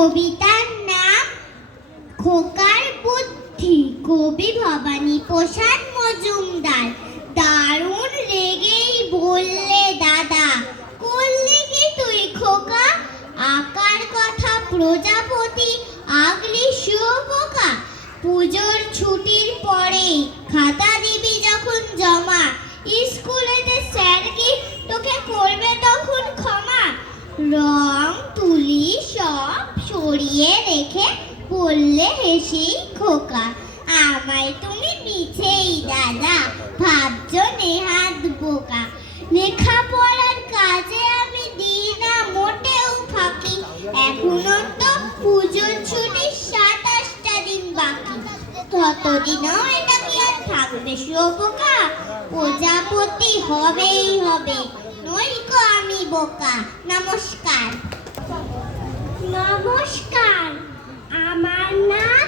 কবিতার নাম খোকার বুদ্ধি, কবি ভবানী প্রসাদ মজুমদার। দারুণ রেগেই বললে দাদা, করলি কি তুই খোকা? আকার কথা প্রজাপতি, আগলি শুয়োপোকা। পুজোর ছুটির পরে খাতা দিবি যখন জমা, স্কুলেতে স্যার কি তোকে করবে তখন ক্ষমা? রং তুলি সব সরিয়ে রেখে বললে হেসেই খোকা, আমায় তুমি মিছেই দাদা ভাবছো নেহাত বোকা। লেখাপড়ার কাজে আমি দিই না মোটেও ফাঁকি, এখনো তো পুজোর ছুটির 27টা দিন বাকি। ততদিনও এটা কি আর থাকবে শুয়োপোকা? প্রজাপতি হবেই হবে, নইকো আমি বোকা। নমস্কার। নমস্কার, আমার নাম